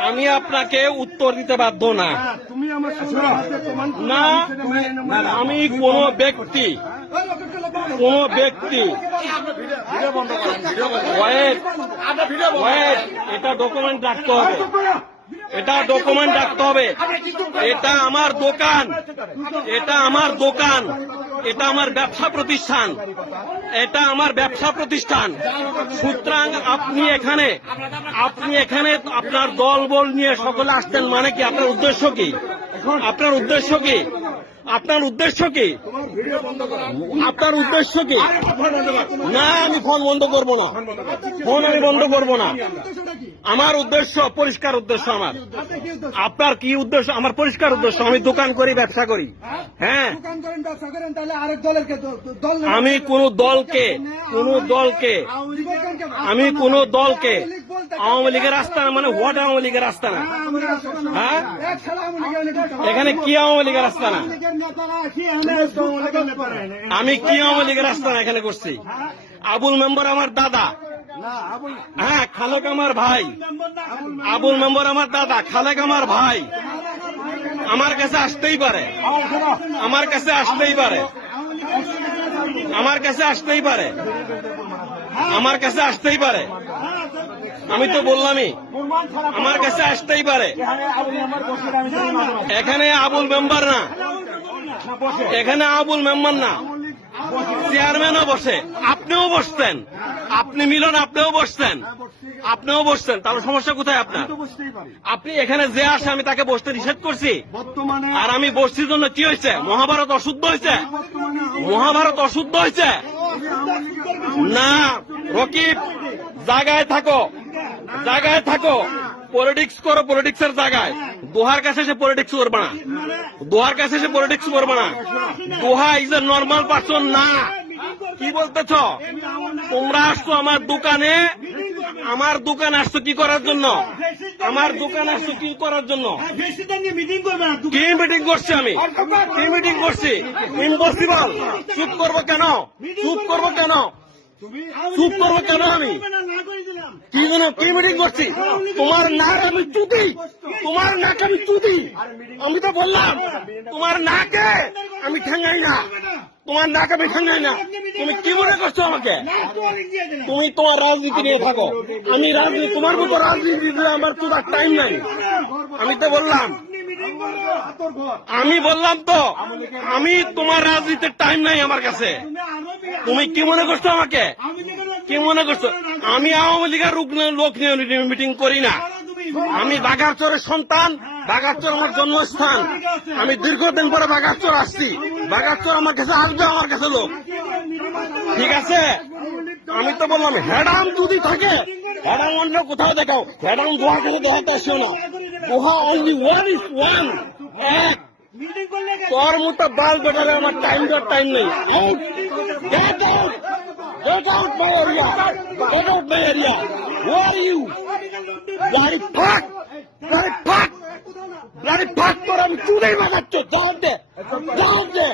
আমি আপনাকে উত্তর দিতে বাধ্য না। না, আমি কোন ব্যক্তি কোন ব্যক্তি। এটা ডকুমেন্ট রাখতে হবে। এটা ডকুমেন্ট রাখতে হবে। এটা আমার দোকান। এটা আমার দোকান। এটা আমার ব্যবসা প্রতিষ্ঠান। এটা আমার ব্যবসা প্রতিষ্ঠান। সুতরাং আপনি এখানে আপনি এখানে আপনার দল বল নিয়ে সকলে আসতেন মানে কি? আপনার উদ্দেশ্য কি? আপনার উদ্দেশ্য কি? আপনার উদ্দেশ্য কি? আপনার উদ্দেশ্য কি? না আমি ফোন বন্ধ করব না। ফোন আমি বন্ধ করব না। আমার উদ্দেশ্য পরিষ্কার উদ্দেশ্য আমার। আপনার কি উদ্দেশ্য? আমার পরিষ্কার উদ্দেশ্য আমি দোকান করি ব্যবসা করি। হ্যাঁ? দল আমি কোন দলকে কোন দলকে আমি কোন দলকে আওয়ামী লীগের মানে হোয়াট আওয়ামী লীগের আস্তানা হ্যাঁ? এখানে কি আওয়ামী লীগের আস্তানা আমি কি আওয়ামী লীগের আস্তানা এখানে করছি? আবুল মেম্বার আমার দাদা। হ্যাঁ খালেক আমার ভাই। আবুল মেম্বার আমার দাদা, খালেক আমার ভাই। আমার কাছে আসতেই পারে। আমার কাছে আসতেই পারে। আমার কাছে আসতেই পারে। আমার কাছে আসতেই পারে। আমি তো বললামই, আমার কাছে আসতেই পারে। এখানে আবুল মেম্বার না। এখানে আবুল মেম্বার না। চেয়ারম্যানও বসে। আপনিও বসতেন আপনি মিলন, আপনিও বসতেন আপনিও বসতেন তাহলে সমস্যা কোথায় আপনার? আপনি এখানে যে আসে, আমি তাকে বসতে নিষেধ করছি। আর আমি বসছির জন্য কি হয়েছে? মহাভারত অশুদ্ধ হয়েছে? মহাভারত অশুদ্ধ হয়েছে? না রকিব জায়গায় থাকো। জায়গায় থাকো। পলিটিক্স করো পলিটিক্সের জায়গায়। দোহার কাছে সে পলিটিক্স করবে না। দোহার কাছে সে পলিটিক্স করবে না। দোহা ইজ এ নর্মাল পার্সন না। কি বলতেছ? তোমরা আসছো আমার দোকানে। আমার দোকান আসছো কি করার জন্য? আমার দোকান আসছো কি করার জন্য? কি মিটিং করছি আমি? কি মিটিং করছি? ইম্পসিবল চুপ করব কেন? চুপ করব কেন? চুপ করব কেন আমি? কি জন্য কি মিটিং করছি? তোমার নাক আমি চুদি তোমার নাক আমি চুদি আমি তো বললাম তোমার নাকে আমি ঠেঙ্গাই না। তোমার নাক আমি ঠেঙ্গাই না। তুমি কি মনে করছ আমাকে? তুমি তোমার রাজনীতি নিয়ে থাকো। আমি রাজনীতি তোমার মতো রাজনীতি আমার তোমার টাইম নাই। আমি তো বললাম। আমি বললাম তো আমি তোমার রাজনীতির টাইম নাই আমার কাছে। তুমি কি মনে করছ আমাকে? কি মনে করছ? আমি আওয়ামী লীগের লোক নিয়ে- লোক নিয়ে মিটিং করি না। আমি বাঘারচরের সন্তান। বাঘারচর আমার জন্মস্থান। আমি দীর্ঘদিন পরে বাঘারচর আসছি। বাঘারচর আমার কাছে আসবে আমার কাছে লোক। ঠিক আছে? আমি তো বললাম হ্যাডাম যদি থাকে হ্যাডাম অন্য কোথাও দেখাও। হ্যাডাম গোয়া কাছে দেখাতে আসিও না। গোহা অনলি ওয়ান ইজ ওয়ান এক। তোর মতো বাল বেটারে আমার টাইম দেওয়ার টাইম নেই। Out get out my area get out my area who are you bloody fuck bloody fuck bloody fuck তোর আমি চুলেই মাগাচ্ছ যাও দে যাও দে